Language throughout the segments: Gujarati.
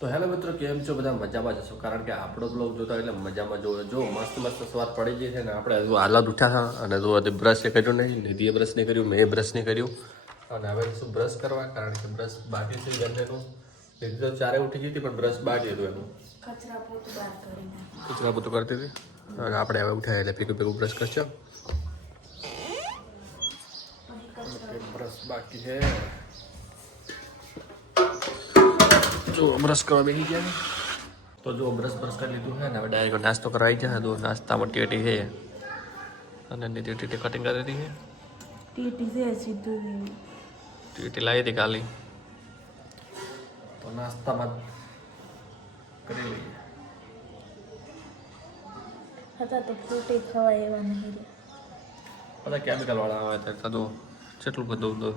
તો હેલો મિત્રો, કેમ છો? બધા મજામાં જશો, કારણ કે આપણો બ્લોગ જોતા એટલે મજામાં જો મસ્ત મસ્ત સવાર પડી ગઈ છે ને આપણે હજુ હાલત ઉઠ્યા હતા અને જો બ્રશ એ કર્યું નહીં, નિધિએ બ્રશ નહીં કર્યું, મેં બ્રશ નહીં કર્યું અને હવે શું બ્રશ કરવા, કારણ કે બ્રશ બાકી છે બંનેનું. નિધિ તો ચારે ઉઠી ગઈ હતી પણ બ્રશ બાકી હતું એનું, કચરા પોતું કરતી હતી અને આપણે હવે ઉઠ્યા એટલે ભેગું બ્રશ કરશે. બ્રશ બાકી છે, જો બ્રશ કરવા બેસી ગયા તો જો બ્રશ કરી લીધું છે ને હવે ડાયરેક્ટ નાસ્તો કરવા આવી જાય. તો નાસ્તામાં ટેટી છે અને નીતિ ટીટી કટિંગ કરી હતી. ટીટી લાવી હતી કાલી, તો નાસ્તામાં કરી લઈએ. હતા તો ફ્રૂટી ખવાય એવા નહીં બધા કેમિકલ વાળા આવે ત્યારે કદું કેટલું બધું દવાઓ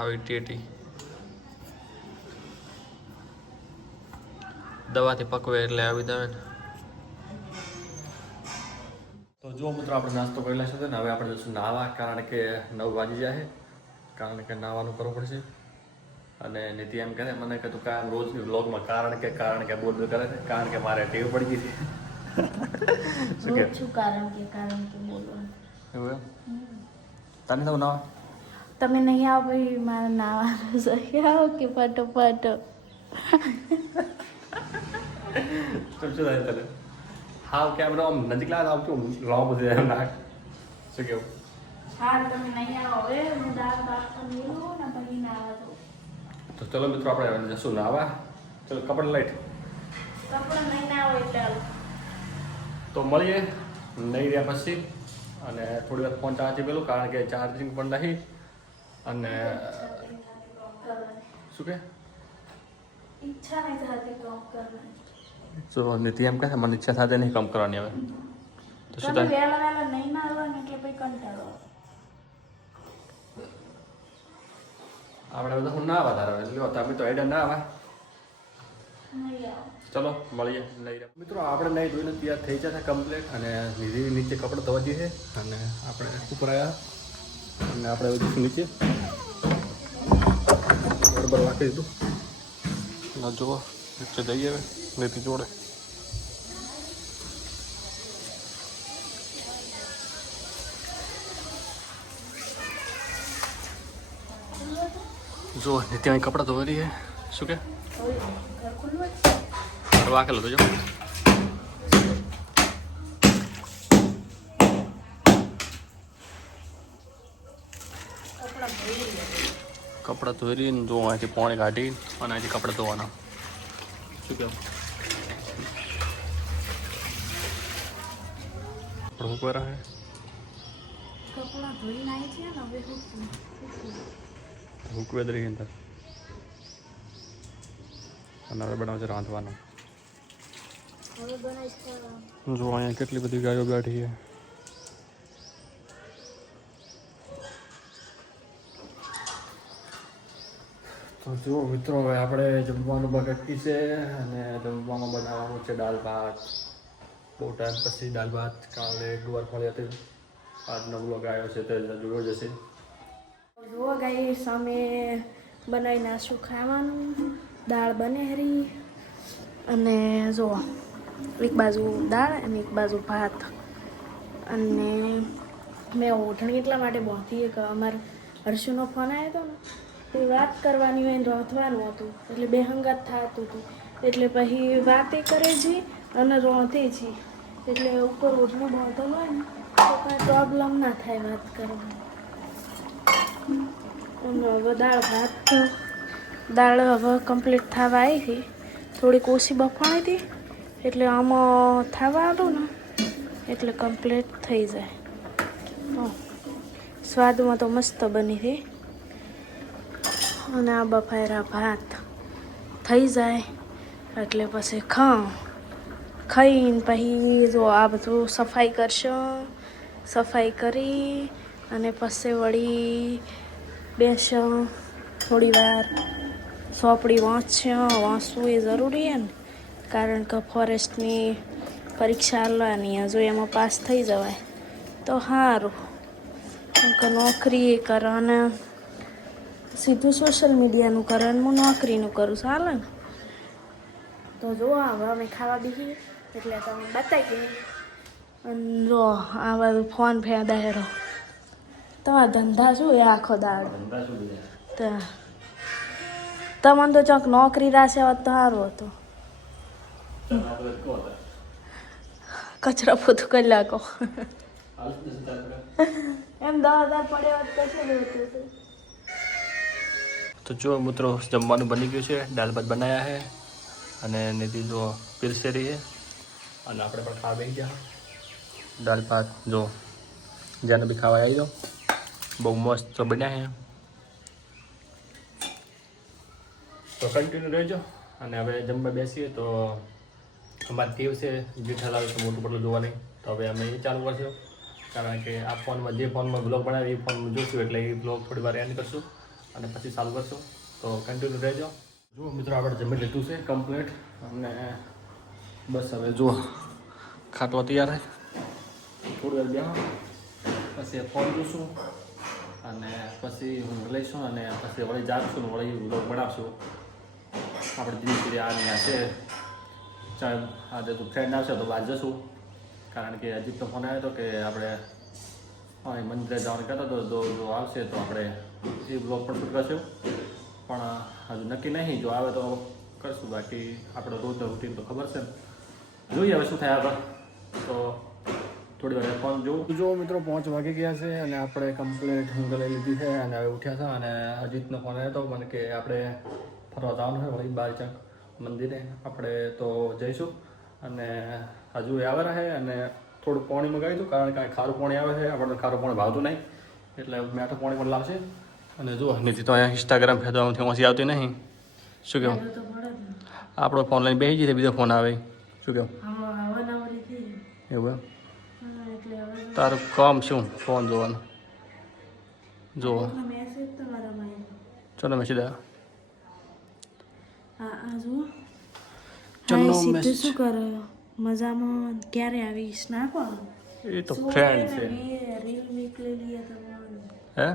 આવી ટેટી દવાથી પકવે એટલે આવી દવે ને. તો જો મિત્રો આપણે નાસ્તો કરી લેશે ને હવે આપણે જશું નાહવા, કારણ કે 9 વાગી જાય, કારણ કે નાહવાનું કરવું પડશે. અને નીતિ એમ કહે મને કે તું કામ રોજની વ્લોગમાં કારણ કે બોલ કરે છે, કારણ કે મારે ટેવ પડી ગઈ છે. શું કે કારણ કે બોલવાનું એવું એમ તને તો નાવા તમે નહીં આવો ભાઈ મારે નાવાનું સહી આવો કે ફટોફટ શું થાય તને? હા કેમેરો આમ નજીક લાવ આવતું લાવ બધું નાખ. શું કેવું? હા તમે નહીં આવો હવે હું દાળ ભાત મેળવું ને પછી નાવા દઉં. તો ચલો મિત્રો આપણે જશું નાવા. ચલો કપડાં લઈ કપડાં નહીં ના હોય ચાલો તો મળીએ નહીં રહ્યા પછી. અને થોડી વાર ફોન ચાર્જ પેલું, કારણ કે ચાર્જિંગ પણ નહીં. અને શું કે ઈચ્છા નહીં થતી કામ કરવાની. જો નીતિ એમ કહે મને ઈચ્છા થતી નહીં કામ કરવાની. હવે તો શું તમે થાય? વહેલા નહીં ના આવે ને એટલે પછી કંટાળો આપણે બધા હું ના વધારે લ્યો તમે તો એડા ના આવે. નહીં આવો. ચલો મળીએ નહીં. મિત્રો આપણે નહીં ધોઈને તૈયાર થઈ જતા કમ્પ્લીટ, અને નીચે નીચે કપડાં ધોવા દઈએ અને આપણે ઉપર આવ્યા અને આપણે બધું નીચે બરાબર રાખી દીધું. ના જુઓ નીચે જઈએ હવે નીતિ જોડે. જો નીતિ અહીં કપડાં ધોવા દઈએ. શું કે ઘર ખુલ્લું વાકેલો તો જો કપડાં ધોઈ રહીને જો અહીંથી પાણી કાઢી અને અહીંથી કપડાં ધોવાના. શું કહેવું? હું કરે હે કપડાં ધોઈ નાખી છે ને હવે હુકવે જ રહી અંદર. અને હવે બનાવશે રાંધવાનું. હવે બનાવીશ જો અહીંયા કેટલી બધી ગાયો બેઠી છે. તો જો મિત્રો હવે આપણે જમવાનું બાકી છે અને જમવામાં બનાવવાનું છે દાળ ભાત. બહુ ટાઈમ પછી દાળ ભાત. કાલે ગુવાર ફળી હતી, આજનો બ્લોગ આવ્યો છે તે જોયો જશે. જુઓ ગાઈ સામે બનાવી નાશું ખાવાનું. દાળ બનેરી અને જો એક બાજુ દાળ અને એક બાજુ ભાત. અને મેં ઓઢણી એટલા માટે બાંધી કે અમારે હર્ષુનો ફોન આવ્યો હતો ને તે વાત કરવાની હોય ને રોંધવાનું હતું, એટલે બે હંગાત થતું હતું. એટલે પછી વાતે કરે છે અને રોંધે છે, એટલે ઉપર ઓઢણું બાંધેલું હોય ને તો કાંઈ પ્રોબ્લેમ ના થાય વાત કરવાની. અને હવે દાળ હવે કમ્પ્લીટ થવા આવી હતી. થોડીક ઓછી બફાણી હતી એટલે આમાં થવા આવું ને એટલે કમ્પ્લીટ થઈ જાય. સ્વાદમાં તો મસ્ત બની હતી. અને આ બફાયરા ભાત થઈ જાય એટલે પછી ખાઈને પછી જો આ બધું સફાઈ કરશો. સફાઈ કરી અને પછી વળી બેસો થોડી વાર સોંપડી વાંચવું એ જરૂરી છે ને, કારણ કે ફોરેસ્ટની પરીક્ષા આલવાની જો એમાં પાસ થઈ જવાય તો સારું. નોકરી એ કરો અને સીધું સોશિયલ મીડિયાનું કરે અને હું નોકરીનું કરું ચાલે ને. તો જો હવે અમે ખાવા બીજી એટલે તમે બતાવી ગઈ. અને જો આ બધું ફોન ફેંદા હેરો તમારા ધંધા શું એ આખો દાડો ધંધા શું છે? તો તમને તો ચોક નોકરી રાશે હોત તો સારું હતું. આપણે કહો તો. કચરા પોતું કરી લાગો હાલ જ નથી ચાલતા. એમ 10,000 પડ્યા હોત તો શું હતું. તો જો મિત્રો જમવાનું બની ગયું છે, દાળ ભાત બનાવ્યા છે અને નિધિ જો પીરસે રહી છે અને આપણે પણ ખાવા બેસી ગયા. દાળ ભાત જો જેને બી ખાવા આવી દો, બહુ મસ્ત બન્યા છે. તો કન્ટિન્યુ રહેજો અને હવે જમવા બેસીએ. તો અમારી ટેવ છે જેઠાલાલ તો મોટું પટલું જોવા નહીં, તો હવે અમે એ ચાલુ કરશું. કારણ કે આ ફોનમાં જે ફોનમાં બ્લોગ બનાવી એ ફોનમાં જોઈશું એટલે એ બ્લોગ થોડી વાર એન્ડ કરશું અને પછી ચાલુ કરશું. તો કન્ટિન્યુ રહેજો. જુઓ મિત્રો આપણે જમી લીધું છે કમ્પ્લીટ અને બસ હવે જુઓ ખાટલો તૈયાર છે. થોડી વાર બેહો પછી ફોન જોઈશું અને પછી હું લઈશું અને પછી વળી જાગશું ને વળી બ્લોગ બનાવશું. આપણે ધીરે ધીરે આ છે ચાલ આજે તો ફ્રેન્ડ આવશે તો બહાર જશું. કારણ કે અજીત તો ફોન આવ્યો હતો કે આપણે મંદિરે જવાનું કહેતો હતો, જો આવશે તો આપણે એ બ્લોગ પણ શૂટ કરશું. પણ હજુ નક્કી નહીં, જો આવે તો કરશું. બાકી આપણે રોજ રૂટીન તો ખબર છે ને, જોઈએ હવે શું થાય આગળ. તો થોડી વાર ફોન જોઉં. જો મિત્રો 5 વાગી ગયા છે અને આપણે કમ્પ્લીટ ઊંઘ લઈ લીધી છે અને હવે ઉઠ્યા છે. અને અજીતનો ફોન આવ્યો હતો મને કે આપણે ફરવા જવાનું છે વળી બહાર ચાક મંદિરે. આપણે તો જઈશું અને હજુ એ આવે રહે અને થોડું પાણી મંગાવી દઉં કારણ કે ખારું પાણી આવે છે. આપણને ખારું પાણી ભાવતું નહીં એટલે મીઠું પાણી પણ લાવશે. અને જો નીતિ તો અહીંયા ઇન્સ્ટાગ્રામ ફેદવામાંથી ઓછી આવતી નહીં. શું કહેવું? આપણો ફોન લઈને બેસી જઈએ, બીજો ફોન આવે. શું કહેવું? એવું એમ? તારું કામ શું ફોન જોવાનું? જુઓ ચલો મેસેજ આવ્યો. ચલો મેસેજ શું કરો? મજામાં? ક્યારે આવીશ? ના કોણ એ તો ફ્રેન્ડ છે. રીલ નીકળેલી તમારે હે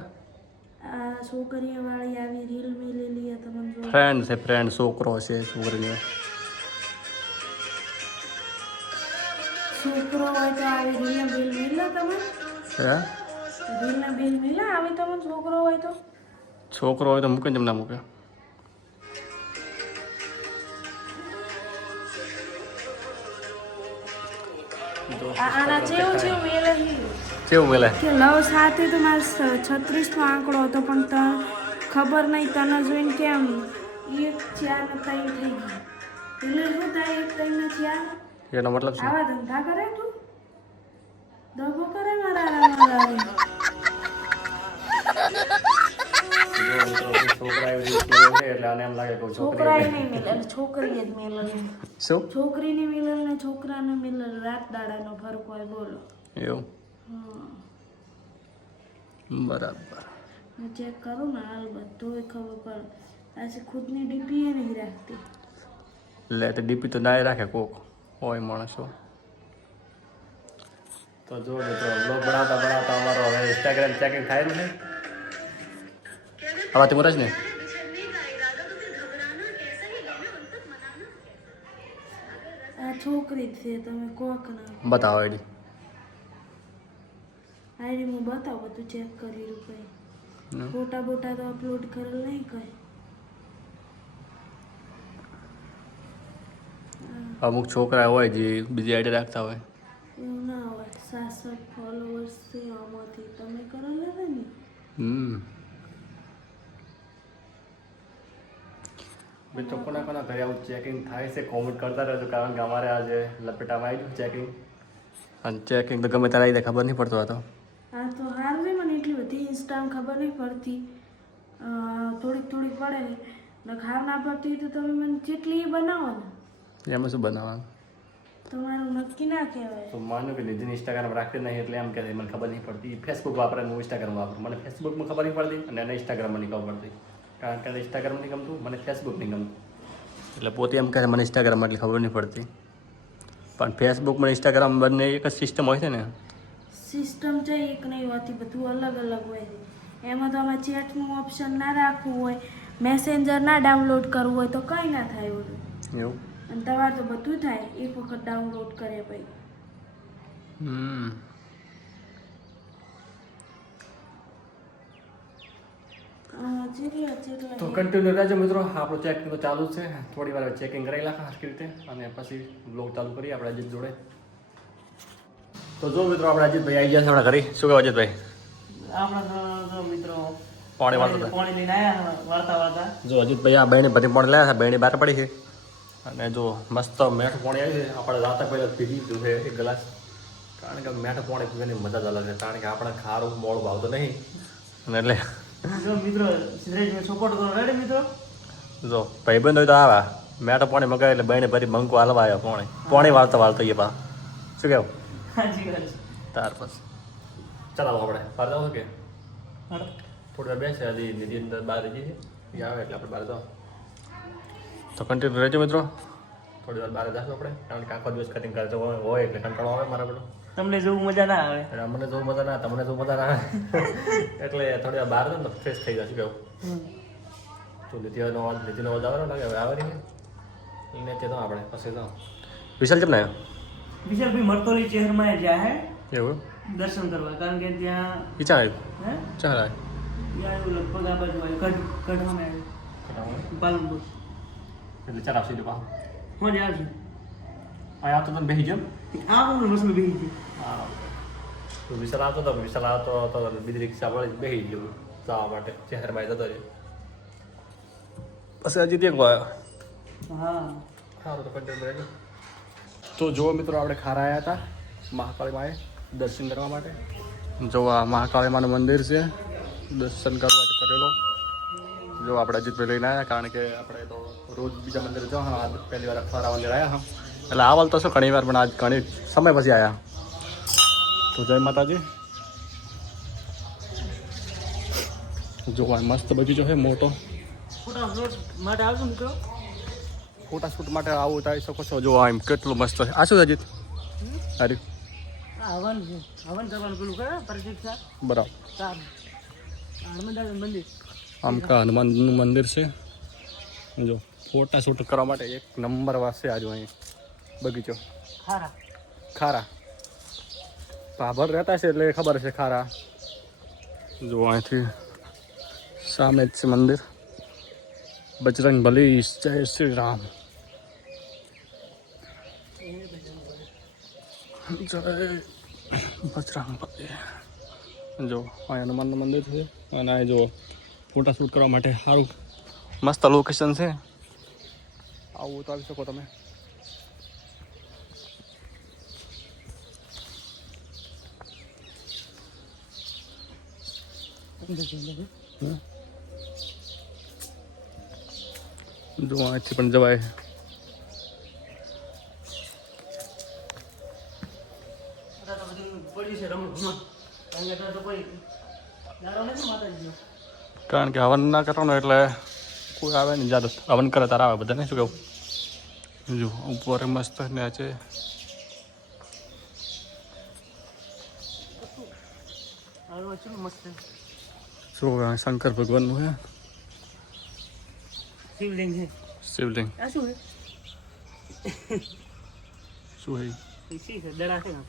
આ છોકરીઓ વાળી આવી રીલ મિલેલી તમને ફ્રેન્ડ છે, ફ્રેન્ડ છોકરો છે છોકરીનો. છોકરો હોય તો આવી રીલના બિલ મિલે તમને? હે રીલના બિલ મિલે આવી તમને? છોકરો હોય તો છોકરો હોય તો મૂકે જેમ ના મૂકે. આના જેવું જેવું મેલે કેવું મેલે કે લવ સાથે તો મારે 36નો આંકડો હતો પણ તને ખબર નહીં. તને જોઈને કેમ 1 4 ને 3 થઈ ગઈ એટલે શું થાય? 1 3 ને 4 એનો મતલબ શું? આવા ધંધા કરે તું? દગો કરે મારા છોકરાએ નહીં મિલલ, છોકરીએ જ મિલલ. શું છોકરીને મિલલ ને છોકરાને મિલલ રાત દાડાનો ફરક હોય. બોલો. એવું? હા બરાબર. હું ચેક કરું ને હાલ બધું ખબર પડે. આજે ખુદની ડીપી એ નહીં રાખતી. લે તો ડીપી તો ના રાખે કોક હોય માણસો. તો જો મિત્રો બ્લોગ બનાવતા બનાવતા અમારો હવે ઇન્સ્ટાગ્રામ ચેકિંગ થાય ને હવે તે મુરજ ને આ છોકરી જ છે. તમે કોક ના બતાવો આઈડી. આઈડી હું બતાવું બધું ચેક કરી રહ્યું કઈ ફોટા બોટા તો અપલોડ કરેલ નહીં કઈ. અમુક છોકરા હોય જે બીજી આઈડી રાખતા હોય. એવું ના હોય. 67 ફોલોવર્સ છે આમાંથી તમે કરેલા છે ને. મિત્રો કોના કોના ઘરે આવું ચેકિંગ થાય છે કોમેન્ટ કરતા રહેજો. કારણ કે અમારે આજે લપેટામાં આવી ગયું ચેકિંગ. અને ચેકિંગ તો ગમે ત્યારે આવી જાય ખબર નહીં પડતો હતો. હા તો હાલ ને મને એટલી બધી ઇન્સ્ટામાં ખબર નહીં પડતી. થોડીક થોડીક પડે ને ખાવ ના પડતી તો તમે મને જેટલી બનાવો ને એમાં શું બનાવવાનું તમારું નક્કી ના કહેવાય. તો માનો કે નિધિને ઇન્સ્ટાગ્રામ રાખતી નહીં એટલે એમ કે મને ખબર નહીં પડતી. ફેસબુક વાપરે હું ઇન્સ્ટાગ્રામ વાપરું. મને ફેસબુકમાં ખબર નહીં પડતી અને એને ઇન્સ્ટાગ્રામમાં નહીં ખબર પડતી. કારણ કે ઇન્સ્ટાગ્રામ નહીં ગમતું, મને ફેસબુક નહીં ગમતું. એટલે પોતે એમ કહે મને ઇન્સ્ટાગ્રામમાં એટલી ખબર નહીં પડતી. પણ ફેસબુકમાં ઇન્સ્ટાગ્રામ બંને એક જ સિસ્ટમ હોય છે ને. સિસ્ટમ છે એક નહીં હોતી, બધું અલગ અલગ હોય છે. એમાં તો આમાં ચેટનું ઓપ્શન ના રાખવું હોય, મેસેન્જર ના ડાઉનલોડ કરવું હોય તો કંઈ ના થાય ઓલું. એવું અને તમારે તો બધું થાય એક વખત ડાઉનલોડ કરે પછી. તો કન્ટિન્યુ રહેજો મિત્રો, આપણું ચેકિંગ તો ચાલુ જ છે. થોડી વાર ચેકિંગ કરાવી નાખો સરખી રીતે અને પછી બ્લોગ ચાલુ કરીએ આપણે અજીત જોડે. તો જો મિત્રો આપણે અજીતભાઈ આવી ગયા છે આપણા ઘરે. શું કહો અજીતભાઈ? મિત્રો પાણી વાળતા પાણી લઈને આવ્યા વાળતા જો અજીતભાઈ આ બહેણી બધી પાણી લાવ્યા છે. બહેણી બહાર પડી છે અને જો મસ્ત મેઠું પાણી આવી છે. આપણે રાતે પહેલાં પી લીધું છે એક ગ્લાસ, કારણ કે મેઠું પાણી પીવાની મજા જ અલગ છે. કારણ કે આપણે ખારું મોડું ભાવતું નહીં અને એટલે જો મિત્રો સિદ્ધરાજને સપોર્ટ કરો. રેડી મિત્રો? જો ભાઈબંધ હોય તો આવા મેઠું પાણી મગાવે એટલે બહેને ભરી મંકુ હાલવા આવ્યા પાણી વાળતા વાળતા એ પા. શું કહેવું? સાચી વાત છે. ત્યાર પછી ચલાવો આપણે બહાર જાવ કે હાલો. થોડી વાર બેસે હજી નિધિ અંદર બહાર રહી છે એ આવે એટલે આપણે બહાર જાઓ. તો કન્ટિન્યુ રહેજો મિત્રો, થોડી વાર બહાર જશું આપણે, કારણ કે આખો દિવસ કટિંગ કરતો હોય એટલે કંટાળો આવે મારા બધો. તમને જેવું મજા ના આવે. એટલે અમને જો મજા ના તમને જો મજા ના આવે એટલે થોડી વાર બહાર જાવ ને ફ્રેશ થઈ જશે. કેવું તો નીતિનો અવાજ આવવાનો લાગે હવે આવે નહીં એને તે તો આપણે પછી જાઓ. વિશાલ કેમ ના આવ્યો? વિશાલભાઈ મરતોલી શહેરમાં જ્યાં હે એવું દર્શન કરવા, કારણ કે ત્યાં વિચાર આવ્યું હે ચાલ આવે ત્યાં એવું લગભગ આ બાજુ આવ્યું કઢવામાં આવ્યું પાલનપુર. એટલે ચાલ આપશે પા હું જ આવશે. આ આવતો તને બેસી ગયો આ કોણ મસલું બેસી ગયું. હા તો વિશાલ આવતો હતો બીજી રિક્ષા વળી બેસી ગયું જવા માટે શહેરમાં જતો રહ્યો. પછી હજી એક આવ્યો. હા સારું તો કન્ટિન્યુ રહેજો. તો જો મિત્રો આપણે ખારા આવ્યા હતા મહાકાળી માએ દર્શન કરવા માટે. જો આ મહાકાળી માનું મંદિર છે, દર્શન કરવા કરેલો. જો આપણે અજીતભાઈ લઈને આવ્યા, કારણ કે આપણે તો રોજ બીજા મંદિરે જાઓ. હા પહેલી વાર ખારા મંદિર આવ્યા હા, એટલે આવલ તો શું ઘણી વાર પણ આજ ઘણી સમય પછી આવ્યા. તો જય માતાજી. જો આ મસ્ત બગીચો છે મોટો. ફોટા શૂટ માટે આવજો મિત્રો. ફોટાશૂટ માટે આવું આવી શકો છો. જો એમ કેટલું મસ્ત છે. આ શું છે અજીત? અરે આ હવન છે, હવન કરવાનું પેલું કરે પ્રતીક્ષા બરાબર. સારું હનુમાન મંદિર. આમ કા હનુમાનનું મંદિર છે. જો ફોટા શૂટ કરવા માટે એક નંબર વાસે આજુ અહીં બગીચો. ખારા ખારા ભાભર રહેતા છે એટલે ખબર છે ખારા. જો અહીંથી સામે જ છે મંદિર. બજરંગ બલી જય શ્રી રામ. જય બજરંગ બલી. જો અહીં હનુમાનનું મંદિર છે અને અહીં જો ફોટા શૂટ કરવા માટે સારું મસ્ત લોકેશન છે. આવું તો આવી શકો તમે. જો અહીંથી પણ જવાય. પડ્યું છે રમત તો કોઈ દાડો નથી માતાજીનો. કારણ કે હવન ના કરવાનું એટલે કોઈ આવે ને જાદુ હવન કરે તારા આવે બધાને. શું કેવું? જો ઉપર મસ્ત છે. હાલો ચલો મસ્ત શું શંકર ભગવાનનું છે શિવલિંગ છે. શિવલિંગ. આ શું છે? શું છે? શી છે? દડા છે ને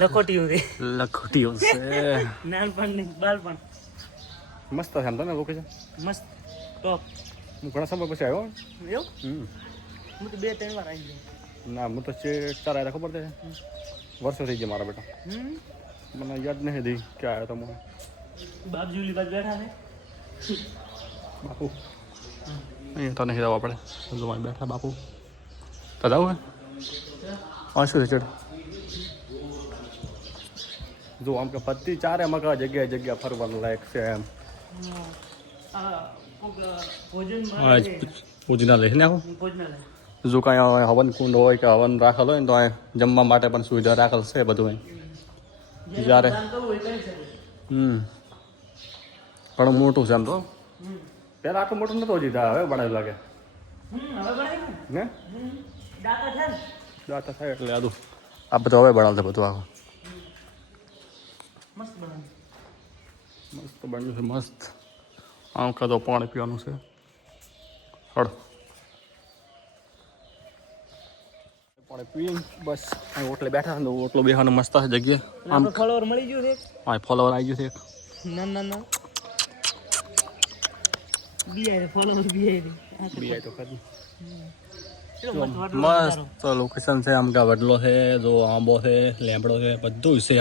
લખોટીઓ છે. લખોટીઓ છે. નાનપણની બાળપણ મસ્ત છે આમ તો ને લોકેશન. મસ્ત ટોપ. હું ઘણા સમય પછી આવ્યો. એવું હું તો 2-3 વાર આવી ગયો. ના હું તો 4 આવ્યા ખબર છે. વર્ષો થઈ ગયા મારા બેટા. મને યાદ નહીં હતી કે આવ્યો તો મને. બાપજીની બાજુ બેઠા છે બાપુ અહીંયા તો નહીં જવા આપણે. જો બેઠા બાપુ તો જવું હે. હા શું છે ચડ. જો આમ કે પત્તી ચારે મકા જગ્યા ફરવાનું લાયક છે એમ. ભોજન પૂજના લઈને આવું. ભોજનાલય જો કાંઈ હવન કુંડ હોય કે હવન રાખેલ હોય ને તો અહીં જમવા માટે પણ સુવિધા રાખેલ છે બધું અહીં. જ્યારે ઘણું મોટું છે આમ તો. પહેલાં આટલું મોટું નહોતું હજી હવે બનાવ્યું લાગે ને. દાતા થાય એટલે આદું આ બધું હવે બનાવશે બધું આખું. મસ્ત બનાવ્યું. મસ્ત બન્યું છે મસ્ત. આમ ખાધો પાણી પીવાનું છે. હળ પાણી પી બસ અહીં ઓટલે બેઠા ને ઓટલો બેહવાનું મસ્ત છે જગ્યા. આમ ફોલોવર મળી ગયું છે હા ફોલોવર આવી ગયું છે એક. ના ના ના બીઆઈ ફોલોવર બીઆઈ બી તો ખરી. મસ્ત મસ્ત લોકેશન છે. આમ કા વડલો છે, જો આંબો છે, લેમડો છે, બધું છે.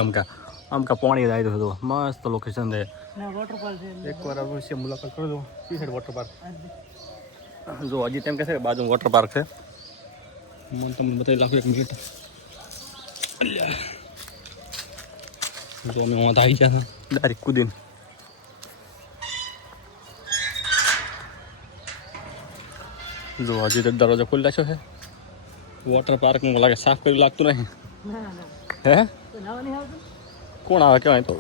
આમ કા પાણી જાય તો મસ્ત લોકેશન છે. ના વોટરફોલ છે એકવાર અવશ્ય મુલાકાત કરજો. સી સાઈડ વોટર પાર્ક જો હજી તેમ કહે છે બાજુ વોટર પાર્ક છે. મને તમને બતાવી નાખું એક મિનિટ. જો અમે વાંધા આવી ગયા હતા ડાયરેક્ટ કૂદીને. જો હજી તો દરવાજો ખુલ્લા છે. વોટર પાર્કમાં લાગે સાફ કરી લાગતું નહીં. ના ના હે તો નાવા નહીં આવતું કોણ આવે કહેવાય તો.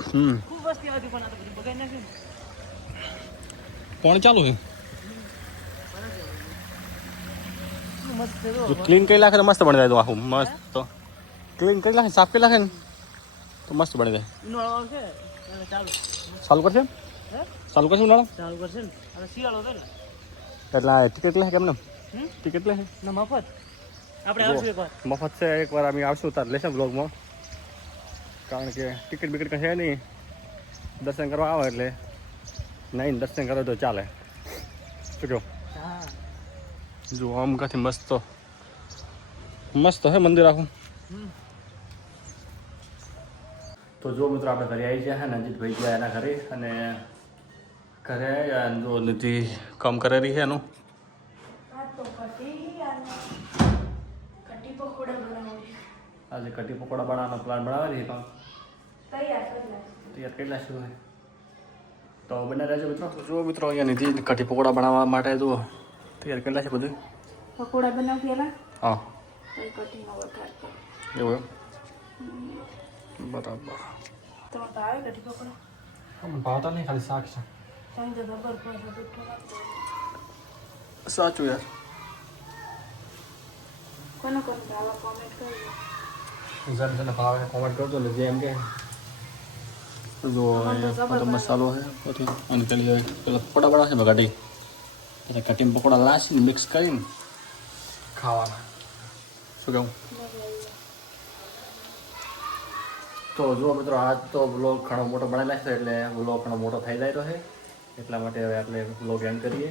ખૂબ વસ્તી આવતી પણ આ તો બધું બગાડી નાખ્યું ને. પાણી ચાલુ છે. શું મસ્ત છે જો જો ક્લીન કરી નાખે તો મસ્ત બની જાય. તો આખું મસ્ત ક્લીન કરી નાખે સાફ કરી નાખે ને તો મસ્ત બની જાય. ઉનાળો આવશે એટલે ચાલુ ચાલુ કરશે હે ચાલુ કરશે ઉનાળો ચાલુ કરશે ને હવે શિયાળો થાય ને એટલે આ ટિકિટ લે કેમ ને હમ? ટિકિટ લે ના મફત આપણે જો. આવશું એકવાર મફત છે. એકવાર અમે આવશું તાર લેશે બ્લોગમાં. કારણ કે ટિકિટ બિકિટ કંઈ છે નહીં. દર્શન કરવા આવે એટલે નહીં દર્શન કરો તો ચાલે. શું કહો હા જો આમ કાંથી મસ્ત મસ્ત હે મંદિર આખું. તો જો મિત્રો આપણે ઘરે આવી ગયા છે. નજીકભાઈ ગયા એના ઘરે અને ઘરે આવ્યા અને જો નિધિ કામ કરેલી છે એનું. આ તો કઢી અને કઢી પકોડા બનાવી આજે કઢી પકોડા બનાવવાનો પ્લાન બનાવેલી પણ તૈયાર કરી નાખી. તૈયાર કરી નાખ્યું હોય તો બને રહેજો મિત્રો. જો મિત્રો અહીંયા નિધિ કઢી પકોડા બનાવવા માટે જો તૈયાર કરી નાખે બધું. પકોડા બનાવ પેલા હા પછી કઢીનો વઘાર કરો. એવું એમ બરાબર. તમે તો આવે કઢી પકોડા ભાવતા નહીં ખાલી શાક છે. તમે તો ખબર પડે મીઠું નાખો. સાચું યાર. કોને કોને ભાવે કોમેન્ટ કરજો. જેને ભાવે કોમેન્ટ કરજો ને જે એમ કે જો અહીંયા બધો મસાલો છે પછી અને પેલી પેલા પકોડા બનાવશે ને કઢી એટલે કઢીમાં પકોડા લાસીને મિક્સ કરીને ખાવાના. શું કહું તો જુઓ મિત્રો આજ તો બ્લોગ ઘણો મોટો બનાવેલા છે એટલે બ્લોગ ઘણો મોટો થઈ જાય તો છે એટલા માટે હવે આપણે બ્લોગ એન્ડ કરીએ.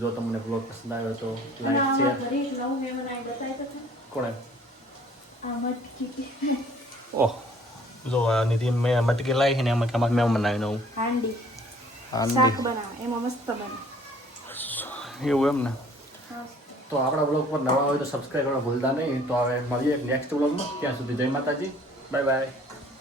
જો તમને બ્લોગ પસંદ આવ્યો તો લાઈક શેર. ઘરે નવું મહેમાન આવી બતાવી તો કોણે આ મટકી ઓહ જો નિધિ મેં મટકી લાવી છે ને એમાં અમારે મેં બનાવી નવું હાંડી હાંડી. શાક બનાવે એમાં મસ્ત બને. એવું એમ ને. હા તો આપણા બ્લોગ પર નવા હોય તો સબસ્ક્રાઈબ કરવા ભૂલતા નહીં. તો હવે મળીએ નેક્સ્ટ બ્લોગમાં. ત્યાં સુધી જય માતાજી. Bye bye.